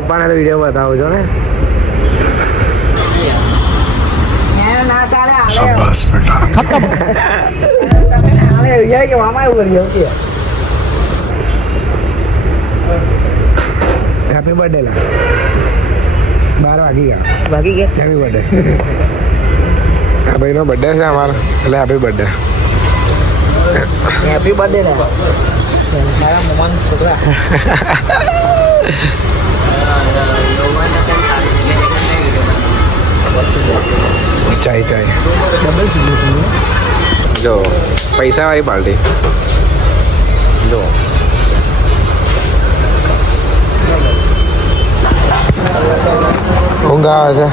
પપ્પાને તો વિડીયો બતાવો છો ને. ના ચાલે શાબાશ બેટા. કે મામા એવું કરી ઓકે હેપી બર્થડે લા 12 વાગી ગયા. બાકી કે હેપી બર્થડે. આ ભાઈનો બર્થડે છે અમારો એટલે હેપી બર્થડે. હેપી બર્થડે ને મારા મમ્માનો છોકરા ચાય ચાય જો પૈસા વાળી પાર્ટી જો ઊંઘ આવે છે.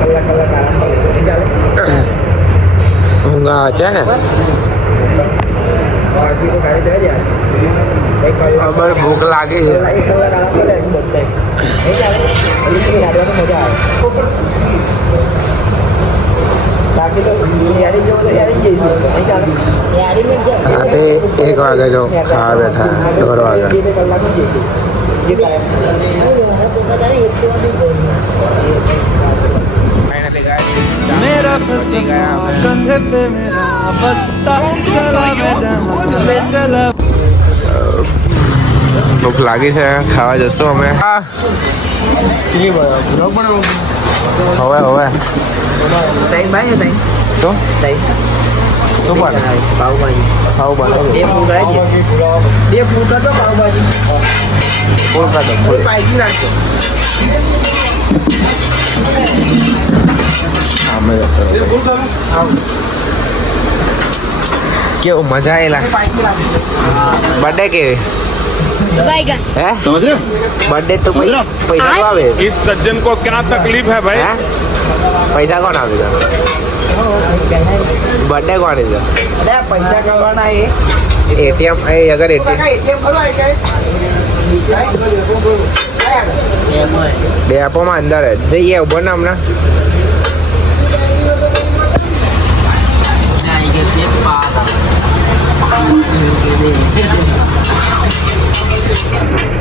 કલાક આરામ કરે ઊંઘ આવે છે ને. અમારે ભૂખ લાગી છે. 1 કલાક આરામ કરે બધાય નહીં ચાલે યાદવાનું મજા આવે બાકી તો યારી જેવો તો યારી જ જઈશું નહીં ચાલે યારી રાતે 1 વાગે જો ખાવા બેઠા 1:30 વાગે. 2 કલાક જઈશું જે मेरा फलसफा कंधे पे मेरा बस्ता चला मैं जहां ले चला. ભૂખ લાગી છે ખાવા જશું અમે. હવે ટાઈમ ભાઈ ને શું શું પણ પાવભાજી ખાવું બને 2 ફૂલ કરાય 2 ફૂલ કરતો પાવભાજી ફૂલ ખાતો કોઈ પાઈકી રાખજો અમે કેવું મજા આવેલા. બર્થડે કેવી बैगन હે समझ रहे हो? બર્થડે તો પૈસા તો આવે. इस सज्जन को क्या तकलीफ है भाई? હે પૈસા કોણ આપે છે? બર્થડે કોની છે? અરે પૈસા કરવાના એ એટીએમ એ અગર એટીએમ એટીએમ ખોલવા ડેપોમાં અંદર જ જઈએ ઉભો ને હમણાં.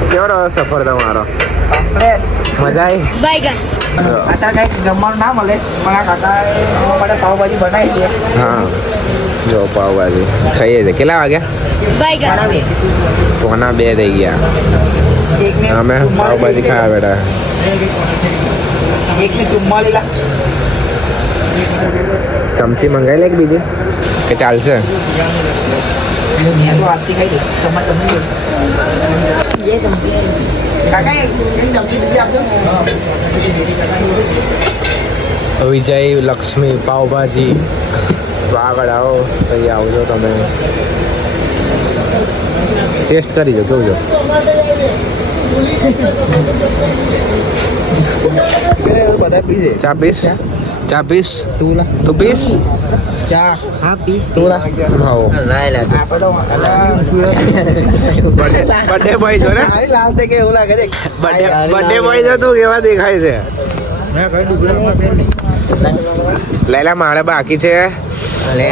કેવો રહ્યો સફર તમારો? મજા આવી? बैगन કાકા કઈ જમવાનું ના મળે પણ આ કાકા એના માટે પાવભાજી બનાવી છે હા જો પાવભાજી ખાઈએ છે. કેટલા વાગ્યા? बैगन 1:45 થઈ ગયા. એકને અમે પાવભાજી ખાવા બેઠા. એકને 44 લાખ ચમચી મંગાવી લે કે બીજી કે ચાલશે? મેં તો આજથી ખાઈ દઉં તમારે તમને ये कंप्लीट કાકા એક ચમચી બીજી આપજો વિજય લક્ષ્મી પાવભાજી આગળ આવો પછી આવજો તમે ટેસ્ટ કરી જો કેવું જો. બધા પીજે ચા પીસ તું લા તું પીસ ચા હા પીસ તું લા હાઓ બર્થડે બોય છો ને? લાલ તે કે એવું લાગે છે બર્થડે બોય છો તું કેવા દેખાય છે? મેં કઈ દુકાનમાં ફેર નહીં લેલા મારે બાકી છે. લે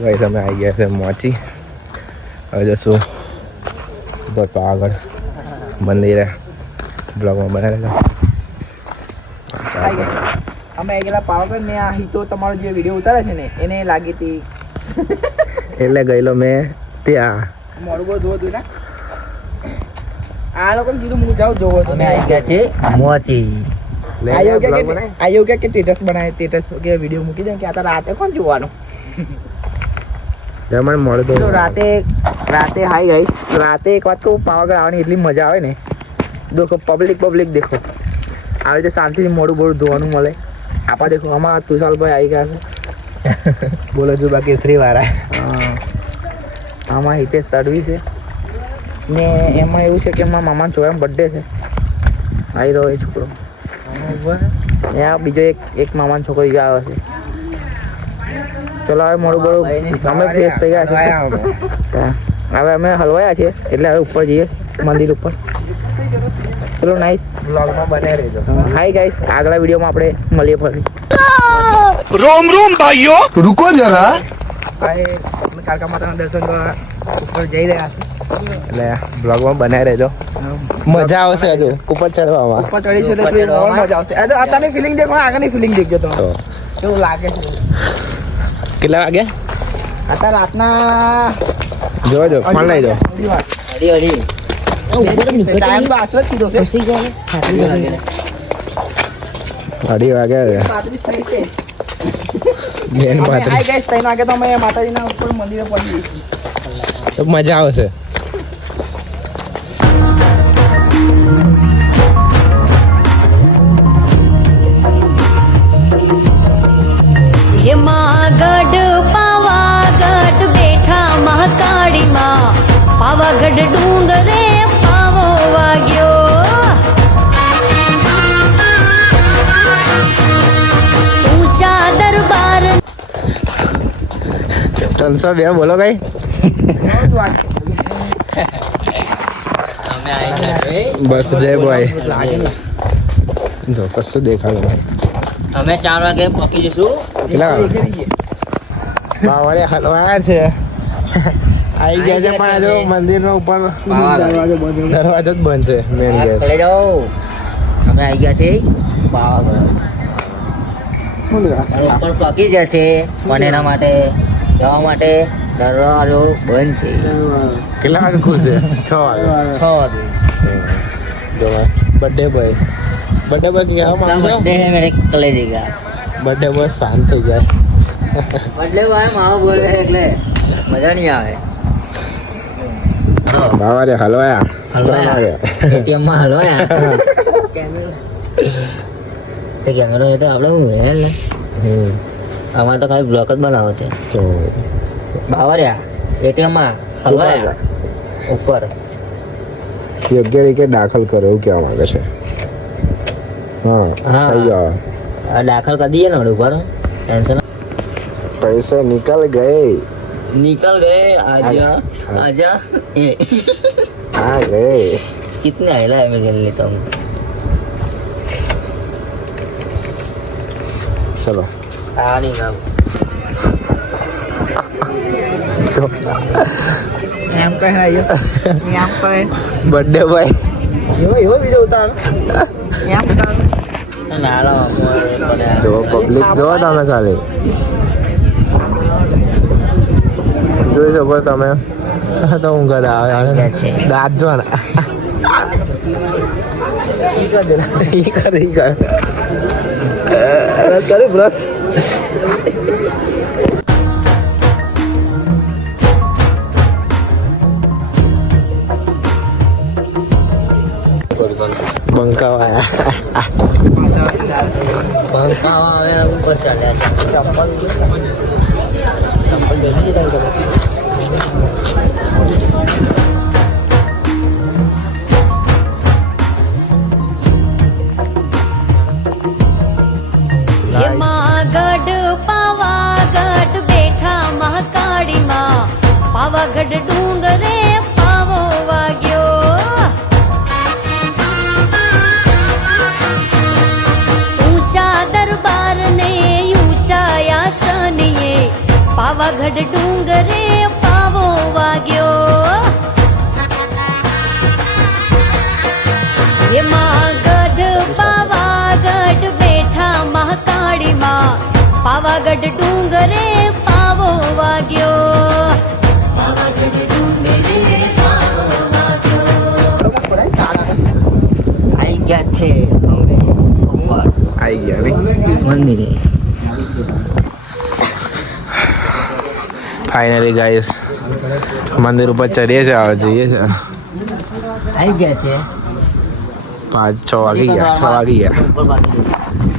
ભાઈ તમે આવી ગયા છે મોચી. હવે જશું તો આગળ મંદિરે બ્લોગમાં બનાવેલા. અમે ગયેલા પાવાગઢ ને આ હિતો તમારો જે વિડીયો ઉતારે છે ને એને લાગી હતી એટલે ગયેલો મેં ત્યાં. મોડું બહુ જોવું હતું ને આ લોકોને કીધું હું જાઉં જોવો અમે આવી ગયા છે મોચી. આયો કે સ્ટેટસ બનાવે સ્ટેટસ કે વિડીયો મૂકી દે કે આ તો રાતે કોણ જોવાનું મને મળે તો તો રાતે હાઈ ગાઈસ રાતે એક વાત કહું પાવાગઢ આવવાની એટલી મજા આવે ને દેખો પબ્લિક દેખો આવી રીતે શાંતિથી મોડું ધોવાનું મળે. આપા દેખો આમાં તુષાલભાઈ આવી ગયા છે બોલો છું બાકી શ્રીવાળા. હા આમાં હિતેશ તડવી છે ને એમાં એવું છે કે મારા મામાનો છોકરાનો બર્થડે છે આવી રહ્યો એ છોકરો. ત્યાં બીજો એક મામાનો છોકરો આવ્યો છે. ચલો હવે મોડું બોડું અમે ફ્રેશ થઈ ગયા છે. હવે અમે હલવાયા છીએ એટલે હવે ઉપર જઈએ મંદિર ઉપર. ચલો નાઈસ બ્લોગમાં બને રહેજો. હાય ગાઈસ, આગલા વિડીયોમાં આપણે મળીએ ફરી. रोम रोम भाइयों रुको जरा અમે કાળકા માતાના દર્શન કરવા ઉપર જઈ રહ્યા છે એટલે બ્લોગમાં બનાવી રહેજો. મજા આવશે હજુ ઉપર ચડવામાં. ઉપર ચડીશું એટલે થોડી મજા આવશે. અત્યારની ફિલિંગ દેખો, આગળની ફિલિંગ દેખજો તમે કેવું લાગે છે. કેટલા વાગ્યા? અત્યારે રાતના જોજો ફોન લઈ જાઓ. ટાઈમ તો આટલો જ કીધો છે. 2:30 વાગ્યા. 35 થઈ છે. બેન અમે પાત્ર આઈ ગઈશ 3 વાગે તો અમે માતાજીના ઉપર મંદિરે પહોંચી જઈશું. તો મજા આવશે. ये मागढ़ पावागढ़ बेठा महाकाળી માં પાવાગઢ ડુંગરે પાવો વાગ્યો ઊંચા દરબાર 302 બોલો કઈ. અમે આવી ગયા છે. બસ જય બોય. જો કશું દેખાડો. અમે 4 વાગે પહોંચી જઈશું. કેટલા બાવરે હલવાયા છે. આવી ગયા છે પણ હજુ મંદિરનો ઉપર દરવાજો જ બંધ છે. Main gate. લઈ જાઓ. અમે આવી ગયા છે પાવાગઢ. ઉપર પહોંચી ગયા છે પણ એના માટે જવા માટે દરવાજો બંધ છે. કેટલા વાગે ખુલશે? 6 વાગે. 6 વાગે. જો બર્થડે બોય. બર્થડે બોય કેવા उसका માંગો? बर्थडे है मेरे कलेजे का. બર્થડે બોય શાંત થઈ જાય. बर्थडे भाई माँ बोले है એટલે મજા નહીં આવે. બાવરે હલવાયા. હલવાયા. ATM માં હલવાયા. તે કેમેરો એ તો આપણે શું હે ને અમારે તો ખાલી બ્લોક જ બનાવો છે. તો બાવરિયા ATM માં હલવાયા ઉપર. યોગ્ય રીતે દાખલ કરો એવું કહેવા માંગે છે. હા હા. થઈ ગયો. આ દાખલ કરી દઈએ ને ઉપર. ટેન્શન પૈસા નિકલ ગયે. निकल गए आजा आजा ए आ गए. कितने आयला है मैं खेल लेता हूँ. चलो आ नहीं ना એમ કહે એમ કહે બર્થડે બોય. એવો વિડીયો ઉતાર એમ ઉતાર. ना लो જો પબ્લિક જો તમે ખાલી જોઈ શકો તમે. તો ઊંઘ જ આવે. દાંત જો ને ઈ કર બ્રશ. બંકાવાયા. पंखा ऊपर चले ये मागढ़ पावागढ़ बेठा महाकाળી માં પાવાગઢ ડુંગરે પાવો વાગ્યો ઊંચા દરબાર ને ઊંચા આસનીએ પાવાગઢ ડુંગરે પાવો વાગ્યો ये मागढ़ पावागढ़ बेठा महाकाળી માં પાવાગઢ ડુંગરે પાવો વાગ્યો आई क्या थे આવી ગયા નહીં. मंदिर ફાઇનલી ગાઈસ મંદિર ઉપર ચડીએ છે. હવે જઈએ છે. आई क्या थे 5-6 વાગી ગયા. 6 વાગી ગયા.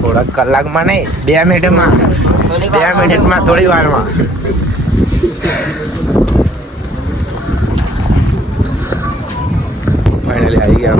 થોડા કલાકમાં નહીં 2 મિનિટમાં. 2 મિનિટમાં થોડી વારમાં. ફાઇનલી આવી ગયા.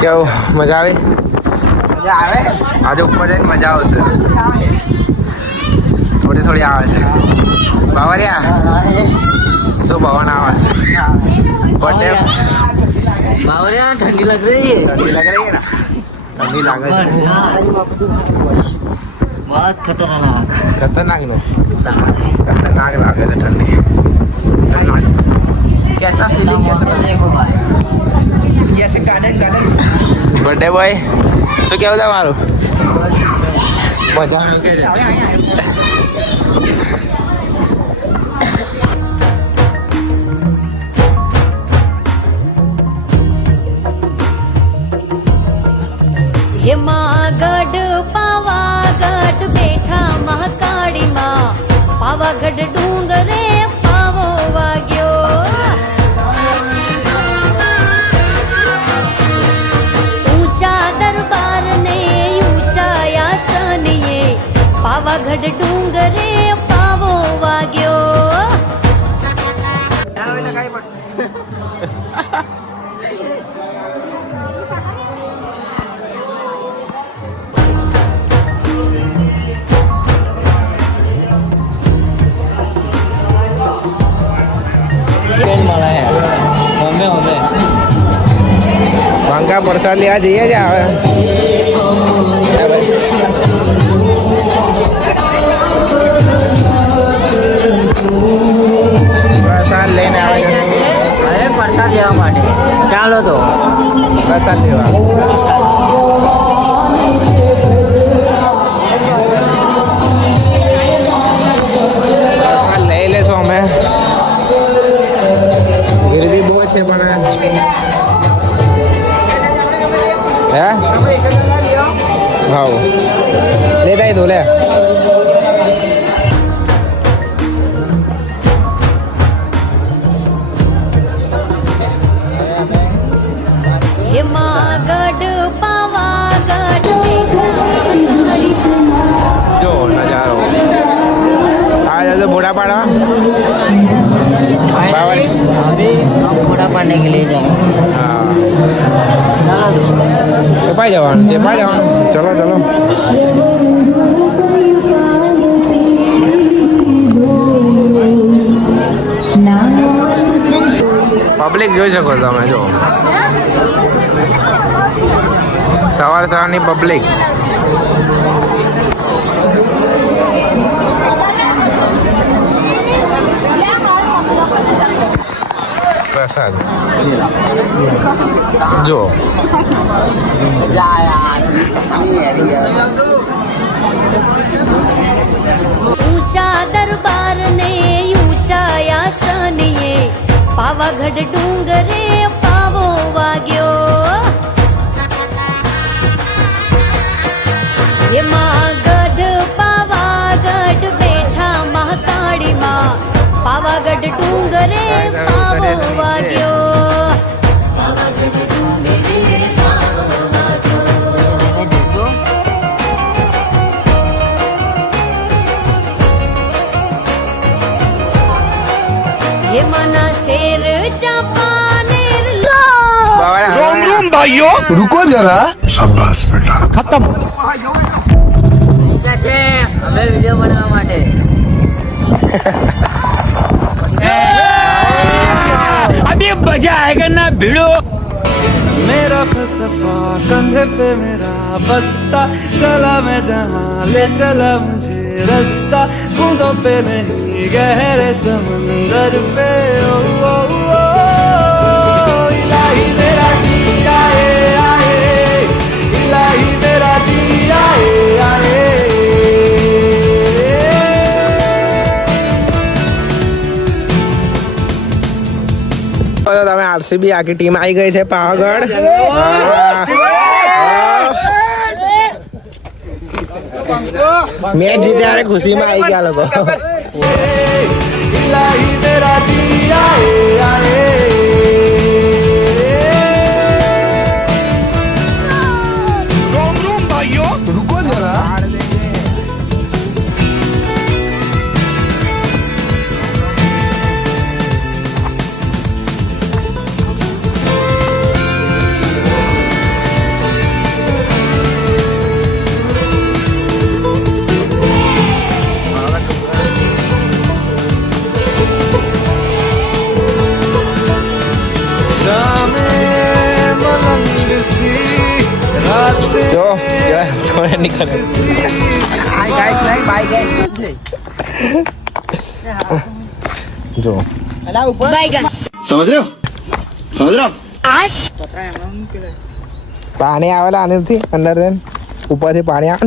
કેવું મજા આવે? મજા આવે. આજે ઉપર જઈને મજા આવશે. થોડી થોડી આવે છે. બાવરિયા શું પવન આવે છે? બર્થડે बावरिया ठंडी लग रही है. ઠંડી લાગે છે ને? ઠંડી લાગે છે. बहुत खतरनाक. ખતરનાક નો ખતરનાક લાગે છે ઠંડી. कैसा फीलिंग कैसा देखो भाई. कैसे गार्डन गार्डन બર્થડે બોય શું કેવું તમારું? મજા આવે કે છે? એમાં ગઢ પાવાગઢ બેઠા મહાકાળી માં પાવાગઢ ડુંગરે પાવો વાગ્યો ઊંચા દરબાર ને ઊંચા આસનીએ પાવાગઢ ડુંગરે પાવો વાગ્યો ભાંગા પ્રસાદ લેવા જઈએ છે હવે. પ્રસાદ લઈને આવે છે. अरे प्रसाद लेवा માટે ચાલો તો પ્રસાદ લેવા પ્રસાદ લઈ લેશું અમે. ગીરદી બહુ છે પણ હે ભાવ લેતા તું લે. એમાં ગઢ પાવાગઢ બેઠા મહાકાળી જો નજારો આ જતો ફોટા પાડવા. फाइनली अभी हम फोटा पाड़ने के लिए जाएंगे. હા चलो तो ચેપાઈ જવાનું ચલો ચલો. પબ્લિક જોઈ શકો છો તમે. જો સવારની પબ્લિક. પ્રસાદ જો ઊંચા દરબાર ને ઊંચા આસનીએ પાવાગઢ ડુંગરે પાવો વાગ્યો એમાં ગઢ પાવાગઢ બેઠા મહાકાળી માં પાવાગઢ ડુંગરે પાવો વાગ્યો હેમાના શેર ચાપાનેર रोम रोम भाइयों. रुको जरा ठीक છે હવે વિડિયો બનાવવા માટે अभी मजा आएगा ना भिड़ो. मेरा फलसफा कंधे पे मेरा बस्ता चला मैं जहाँ ले चला मुझे रास्ता बूंदों पे नहीं गहरे समंदर पे ओ, ओ, ओ, इलाही मेरा जी आए आए इलाही मेरा जी आए आए તમે આરસીબી આખી ટીમ આવી ગઈ છે પાવાગઢ. મેચ જીતે ત્યારે ખુશીમાં આવી ગયા લોકો. इलाही मेरा जी आए आए रोम रोम भाइयों. रुको जरा નહીં કરે જો समझ रहे हो પાણી આવેલા આનેથી અંદર ઉપરથી પાણી આવે ને